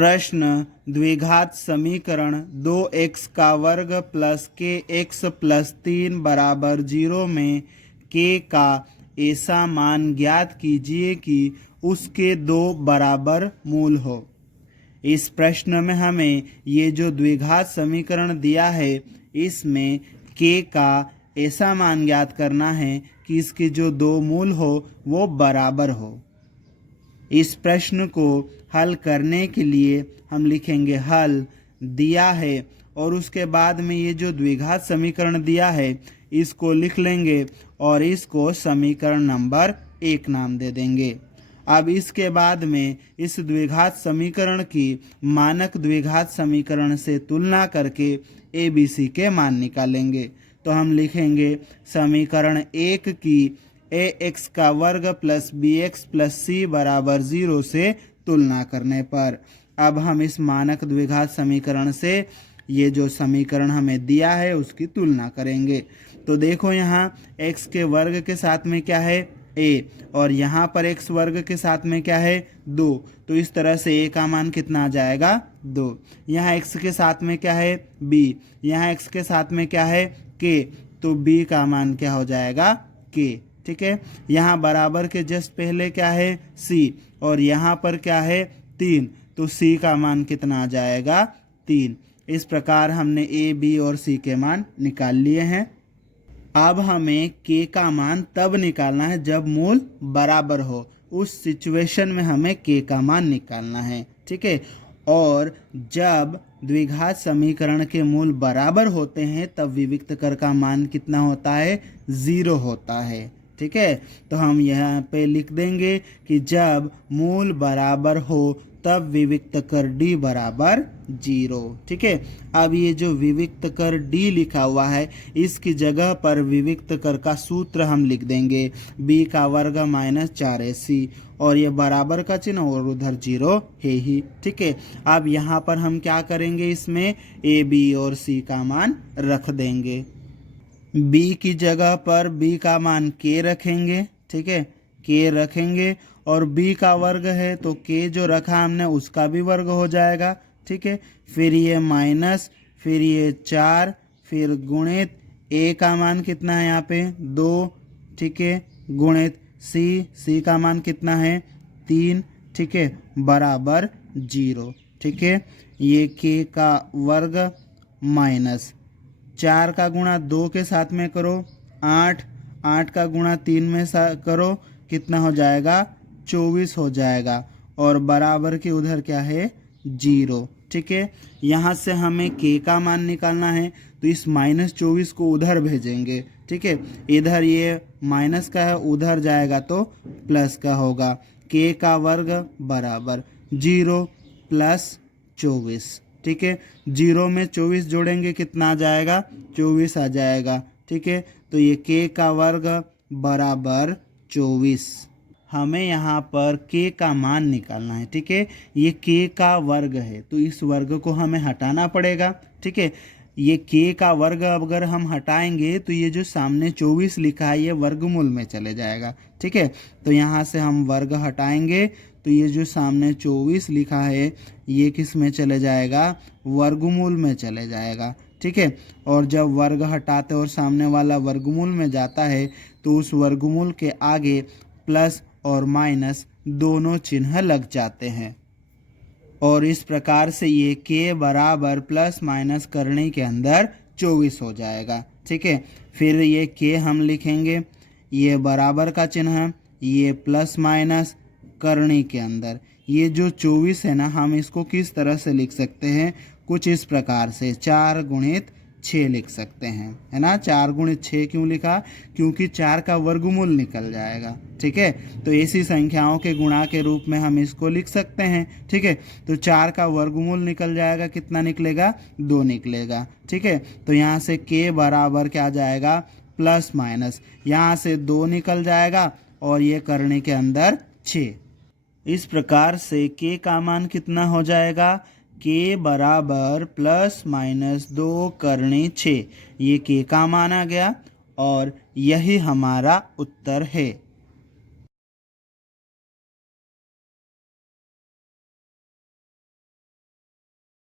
प्रश्न द्विघात समीकरण 2x का वर्ग प्लस के एक्स प्लस 3 बराबर 0 में k का ऐसा मान ज्ञात कीजिए कि उसके दो बराबर मूल हो। इस प्रश्न में हमें ये जो द्विघात समीकरण दिया है इसमें k का ऐसा मान ज्ञात करना है कि इसके जो दो मूल हो वो बराबर हो। इस प्रश्न को हल करने के लिए हम लिखेंगे हल दिया है और उसके बाद में ये जो द्विघात समीकरण दिया है इसको लिख लेंगे और इसको समीकरण नंबर 1 नाम दे देंगे। अब इसके बाद में इस द्विघात समीकरण की मानक द्विघात समीकरण से तुलना करके ABC के मान निकालेंगे। तो हम लिखेंगे समीकरण 1 की ax का वर्ग प्लस bx प्लस c बराबर 0 से तुलना करने पर अब हम इस मानक द्विघात समीकरण से ये जो समीकरण हमें दिया है उसकी तुलना करेंगे। तो देखो यहाँ x के वर्ग के साथ में क्या है a और यहाँ पर x वर्ग के साथ में क्या है 2। तो इस तरह से a का मान कितना आ जाएगा 2। यहाँ x के साथ में क्या है b, यहाँ x के साथ में क्या है k, तो b का मान क्या हो जाएगा k। ठीक है, यहाँ बराबर के जस्ट पहले क्या है c और यहाँ पर क्या है 3, तो c का मान कितना आ जाएगा 3। इस प्रकार हमने a, b और c के मान निकाल लिए हैं। अब हमें k का मान तब निकालना है जब मूल बराबर हो, उस सिचुएशन में हमें k का मान निकालना है। ठीक है, और जब द्विघात समीकरण के मूल बराबर होते हैं तब विविक्त कर का मान कितना होता है 0 होता है। ठीक है, तो हम यहाँ पे लिख देंगे कि जब मूल बराबर हो तब विविक्त कर d बराबर 0। ठीक है, अब ये जो विविक्त कर d लिखा हुआ है इसकी जगह पर विविक्त कर का सूत्र हम लिख देंगे b का वर्ग माइनस 4ac और ये बराबर का चिन्ह और उधर 0 है ही। ठीक है, अब यहाँ पर हम क्या करेंगे, इसमें a, b और c का मान रख देंगे। b की जगह पर b का मान k रखेंगे। ठीक है, k रखेंगे और b का वर्ग है तो k जो रखा हमने उसका भी वर्ग हो जाएगा। ठीक है, फिर ये माइनस, फिर ये 4, फिर गुणित a का मान कितना है यहाँ पे 2। ठीक है, गुणित c का मान कितना है 3। ठीक है, बराबर 0। ठीक है, ये k का वर्ग माइनस 4 का गुणा 2 के साथ में करो 8, 8 का गुणा 3 में करो कितना हो जाएगा 24 हो जाएगा और बराबर के उधर क्या है 0। ठीक है, यहाँ से हमें k का मान निकालना है तो इस -24 को उधर भेजेंगे। ठीक है, इधर ये माइनस का है उधर जाएगा तो प्लस का होगा। k का वर्ग बराबर 0 प्लस 24। ठीक है, 0 में 24 जोड़ेंगे कितना आ जाएगा 24 आ जाएगा। ठीक है, तो ये k का वर्ग बराबर 24। हमें यहाँ पर k का मान निकालना है। ठीक है, ये k का वर्ग है तो इस वर्ग को हमें हटाना पड़ेगा। ठीक है, ये k का वर्ग अगर हम हटाएंगे तो ये जो सामने 24 लिखा है ये वर्गमूल में चले जाएगा। ठीक है, तो यहाँ से हम वर्ग हटाएंगे तो ये जो सामने 24 लिखा है ये किस में चले जाएगा वर्गमूल में चले जाएगा। ठीक है, और जब वर्ग हटाते और सामने वाला वर्गमूल में जाता है तो उस वर्गमूल के आगे प्लस और माइनस दोनों चिन्ह लग जाते हैं और इस प्रकार से ये k बराबर प्लस माइनस करने के अंदर 24 हो जाएगा। ठीक है, फिर ये k हम लिखेंगे, ये बराबर का चिन्ह, ये प्लस माइनस करने के अंदर ये जो 24 है ना हम इसको किस तरह से लिख सकते हैं, कुछ इस प्रकार से 4 गुणित 6 लिख सकते हैं, है ना। 4 गुणित 6 क्यों लिखा, क्योंकि 4 का वर्गमूल निकल जाएगा। ठीक है, तो ऐसी संख्याओं के गुणा के रूप में हम इसको लिख सकते हैं। ठीक है, तो 4 का वर्गमूल निकल जाएगा, कितना निकलेगा 2 निकलेगा। ठीक है, तो यहाँ से k बराबर क्या आ जाएगा प्लस माइनस, यहाँ से 2 निकल जाएगा और ये करने के अंदर 6। इस प्रकार से k का मान कितना हो जाएगा, k बराबर प्लस माइनस 2 करने 6। ये k का मान आ गया और यही हमारा उत्तर है।